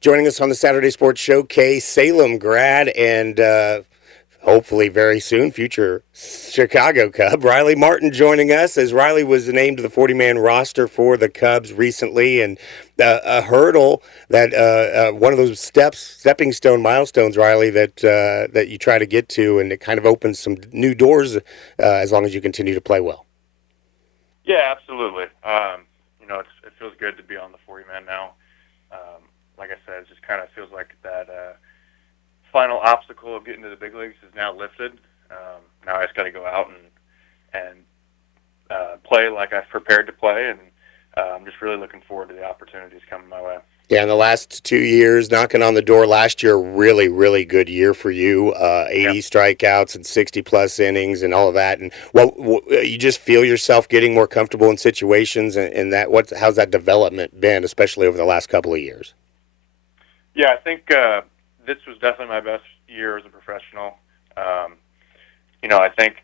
Joining us on the Saturday Sports Showcase, Salem grad and hopefully very soon future Chicago Cub, Riley Martin joining us as Riley was named to the 40-man roster for the Cubs recently, and a hurdle that one of those stepping stone milestones, Riley, that you try to get to, and it kind of opens some new doors as long as you continue to play well. Yeah, absolutely. It feels good to be on the 40-man now. Like I said, it just kind of feels like that final obstacle of getting to the big leagues is now lifted. Now I just got to go out and play like I've prepared to play, and I'm just really looking forward to the opportunities coming my way. Yeah, in the last 2 years, knocking on the door. Last year, really, really good year for you. Yep. 80 strikeouts and 60-plus innings and all of that. And you just feel yourself getting more comfortable in situations, and that. How's that development been, especially over the last couple of years? Yeah, I think this was definitely my best year as a professional. I think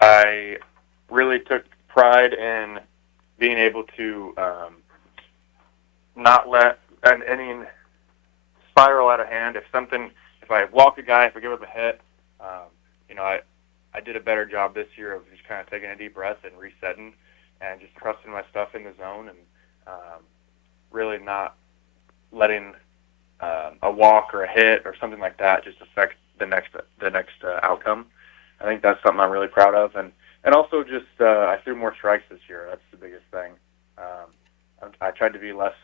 I really took pride in being able to not let any spiral out of hand. If I walk a guy, if I give up a hit, I did a better job this year of just kind of taking a deep breath and resetting and just trusting my stuff in the zone and really not letting a walk or a hit or something like that just affect the next outcome. I think that's something I'm really proud of, and also just I threw more strikes this year. That's the biggest thing. I tried to be less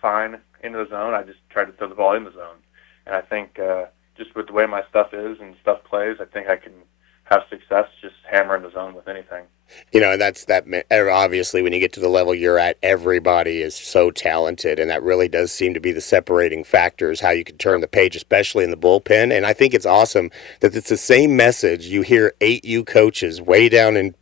fine into the zone. I just tried to throw the ball in the zone, and I think just with the way my stuff is and stuff plays, I think I can have success just hammering the zone with anything. That's that. Obviously, when you get to the level you're at, everybody is so talented, and that really does seem to be the separating factor is how you can turn the page, especially in the bullpen. And I think it's awesome that it's the same message you hear 8U coaches way down in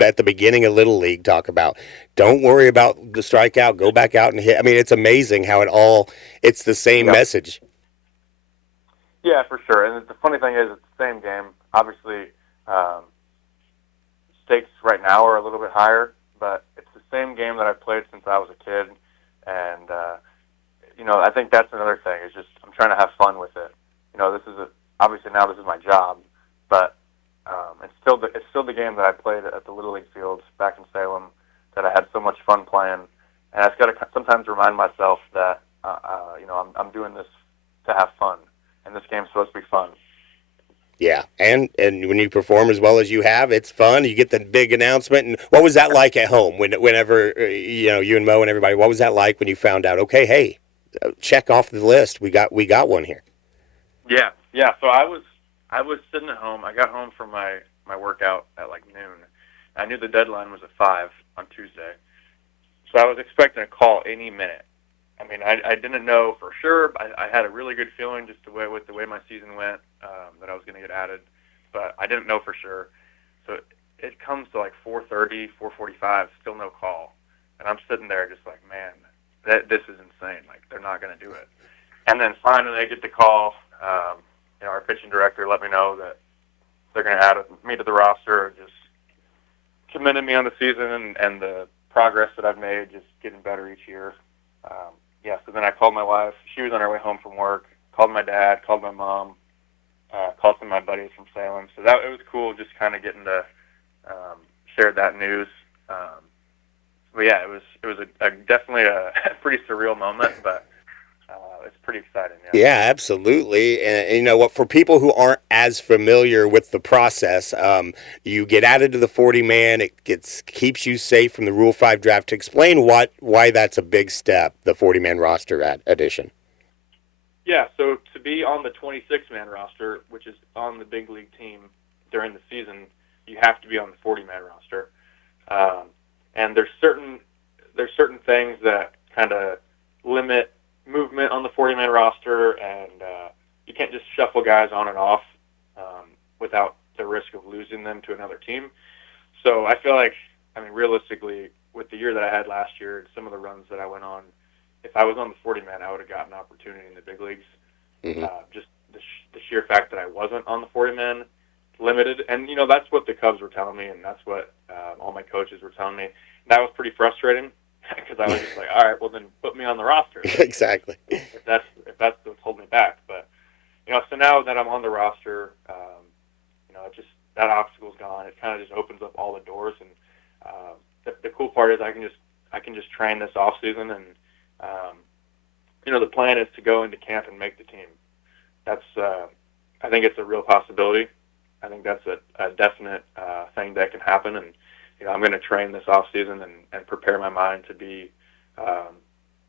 at the beginning of Little League talk about. Don't worry about the strikeout. Go back out and hit. I mean, it's amazing how it's the same Yep. message. Yeah, for sure. And the funny thing is, it's the same game. Obviously, stakes right now are a little bit higher, but it's the same game that I've played since I was a kid. And, I think that's another thing is just I'm trying to have fun with it. Obviously now this is my job, but it's still the game that I played at the Little League fields back in Salem that I had so much fun playing. And I've got to sometimes remind myself that, I'm doing this to have fun, and this game's supposed to be fun. Yeah, and when you perform as well as you have, it's fun. You get the big announcement. And what was that like at home? Whenever you and Mo and everybody, what was that like when you found out? Okay, hey, check off the list. We got one here. Yeah. So I was sitting at home. I got home from my workout at like noon. I knew the deadline was at 5 on Tuesday, so I was expecting a call any minute. I mean, I didn't know for sure. I had a really good feeling just with the way my season went that I was going to get added, but I didn't know for sure. So it comes to like 4:30, 4:45, still no call, and I'm sitting there just like, man, this is insane. Like they're not going to do it. And then finally, I get the call. Our pitching director let me know that they're going to add me to the roster. Just commended me on the season and the progress that I've made, just getting better each year. So then I called my wife. She was on her way home from work. Called my dad. Called my mom. Called some of my buddies from Salem. So it was cool, just kind of getting to share that news. But yeah, it was definitely a pretty surreal moment, but it's pretty exciting. Yeah. Yeah, absolutely. And you know what? For people who aren't as familiar with the process, you get added to the 40-man. It keeps you safe from the Rule 5 draft. To explain why that's a big step, the 40-man roster addition. Yeah, so to be on the 26-man roster, which is on the big league team during the season, you have to be on the 40-man roster. And there's certain things that kind of limit movement on the 40-man roster, and you can't just shuffle guys on and off without the risk of losing them to another team. So I feel like, realistically, with the year that I had last year and some of the runs that I went on, if I was on the 40-man, I would have gotten an opportunity in the big leagues. Mm-hmm. Just the sheer fact that I wasn't on the 40-man limited. And, that's what the Cubs were telling me, and that's what all my coaches were telling me. That was pretty frustrating because I was just like, all right, well, then put me on the roster. Exactly. If that's now that I'm on the roster, it just that obstacle's gone. It kind of just opens up all the doors, and the cool part is I can just train this off season, and the plan is to go into camp and make the team. That's I think it's a real possibility. I think that's a definite thing that can happen, and I'm going to train this off season and prepare my mind to be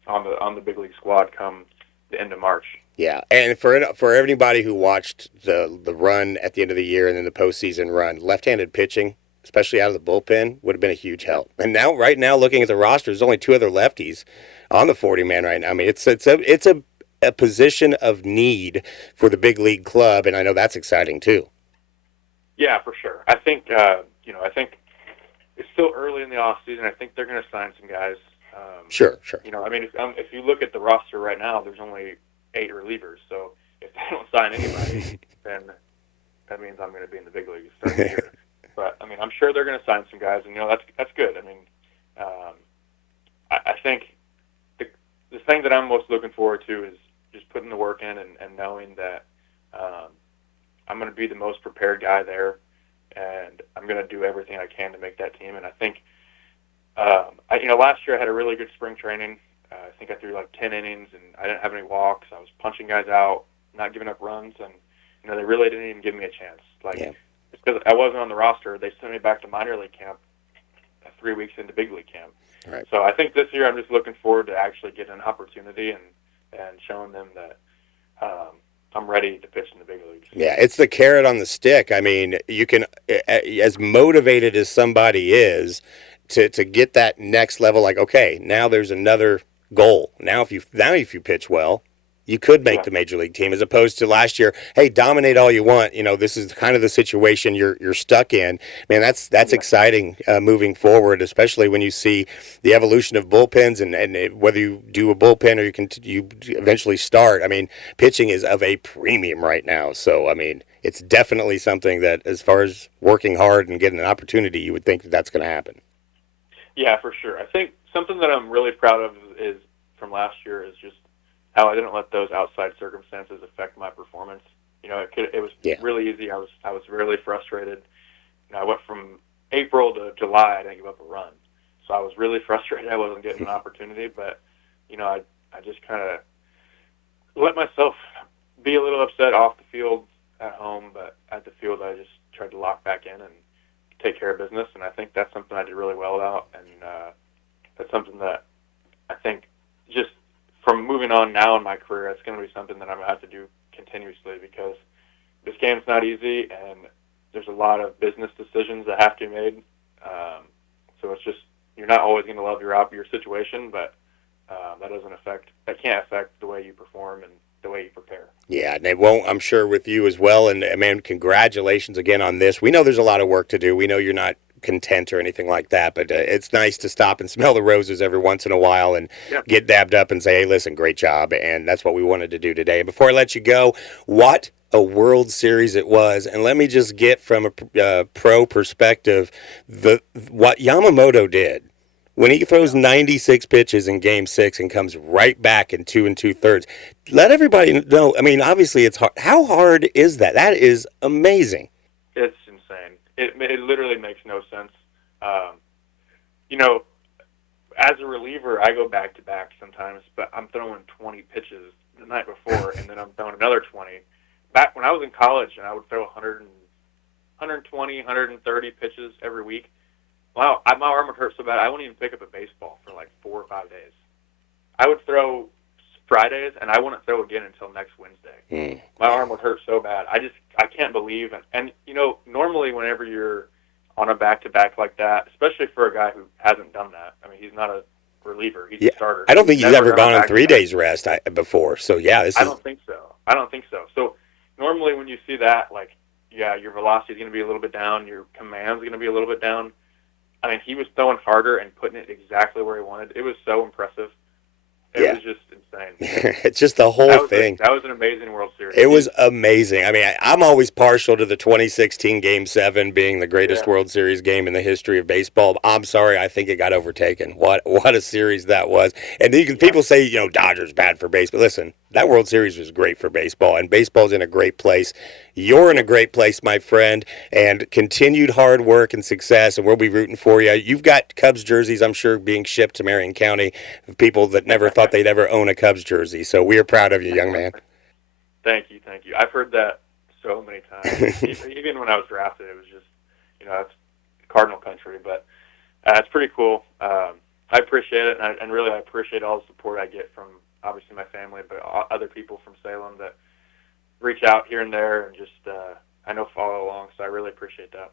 on the big league squad come the end of March. Yeah, and for anybody who watched the run at the end of the year and then the postseason run, left-handed pitching, especially out of the bullpen, would have been a huge help. And right now, looking at the roster, there's only 2 other lefties on the 40-man right now. I mean, it's a position of need for the big league club, and I know that's exciting too. Yeah, for sure. I think I think it's still early in the off season. I think they're going to sign some guys. Sure. I mean, if you look at the roster right now, there's only 8 relievers. So if they don't sign anybody, then that means I'm going to be in the big leagues starting the year. But I mean, I'm sure they're going to sign some guys, and that's good. I mean, I think the thing that I'm most looking forward to is just putting the work in and knowing that I'm going to be the most prepared guy there, and I'm going to do everything I can to make that team. And I think, last year I had a really good spring training. I think I threw like 10 innings, and I didn't have any walks. I was punching guys out, not giving up runs, and they really didn't even give me a chance. It's because I wasn't on the roster. They sent me back to minor league camp 3 weeks into big league camp. Right. So I think this year I'm just looking forward to actually getting an opportunity and showing them that I'm ready to pitch in the big leagues. Yeah, it's the carrot on the stick. I mean, you can, as motivated as somebody is, to get that next level. Like, okay, now there's another goal. Now if you pitch well, you could make the major league team, as opposed to last year. Hey, dominate all you want. This is kind of the situation you're stuck in. Man, that's exciting moving forward, especially when you see the evolution of bullpens and whether you do a bullpen or you eventually start. I mean, pitching is of a premium right now. So I mean, it's definitely something that, as far as working hard and getting an opportunity, you would think that's going to happen. Yeah, for sure. I think something that I'm really proud of is from last year is just how I didn't let those outside circumstances affect my performance. It was really easy. I was really frustrated. I went from April to July, I didn't give up a run. So I was really frustrated I wasn't getting an opportunity, but I just kind of let myself be a little upset off the field at home, but at the field I just tried to lock back in and take care of business, and I think that's something I did really well about, and that's something that I think just from moving on now in my career, it's going to be something that I'm going to have to do continuously, because this game's not easy, and there's a lot of business decisions that have to be made. So it's just, you're not always going to love your situation, but that can't affect the way you perform and the way you prepare. Yeah, and it won't, I'm sure, with you as well. And, man, congratulations again on this. We know there's a lot of work to do. We know you're not content or anything like that, but it's nice to stop and smell the roses every once in a while and get dabbed up and say, hey, listen, great job. And that's what we wanted to do today. Before I let you go, what a World Series it was. And let me just get from a pro perspective, what Yamamoto did. When he throws 96 pitches in Game 6 and comes right back in 2 2/3, let everybody know. I mean, obviously it's hard. How hard is that? That is amazing. It's insane. It literally makes no sense. As a reliever, I go back-to-back sometimes, but I'm throwing 20 pitches the night before, and then I'm throwing another 20. Back when I was in college, and I would throw 120, 130 pitches every week. Wow, my arm would hurt so bad I wouldn't even pick up a baseball for like 4 or 5 days. I would throw Fridays, and I wouldn't throw again until next Wednesday. My arm would hurt so bad. I can't believe it. And normally whenever you're on a back-to-back like that, especially for a guy who hasn't done that, I mean, he's not a reliever. He's a starter. I don't think he's ever gone on 3 days rest before. So, yeah, I don't think so. So normally when you see that, your velocity is going to be a little bit down, your command's going to be a little bit down. I mean, he was throwing harder and putting it exactly where he wanted. It was so impressive. It was just insane. It's just the whole thing. That was an amazing World Series. It was amazing. I mean, I'm always partial to the 2016 Game 7 being the greatest World Series game in the history of baseball. I'm sorry, I think it got overtaken. What a series that was. And people say, Dodgers bad for baseball. Listen, that World Series was great for baseball, and baseball's in a great place. You're in a great place, my friend, and continued hard work and success, and we'll be rooting for you. You've got Cubs jerseys, I'm sure, being shipped to Marion County of people that never thought they'd ever own a Cubs jersey. So we are proud of you, young man. Thank you, thank you. I've heard that so many times. Even when I was drafted, it was just, it's Cardinal country, but it's pretty cool. I appreciate it, and really I appreciate all the support I get from obviously my family, but other people from Salem that reach out here and there and just I know follow along. So I really appreciate that.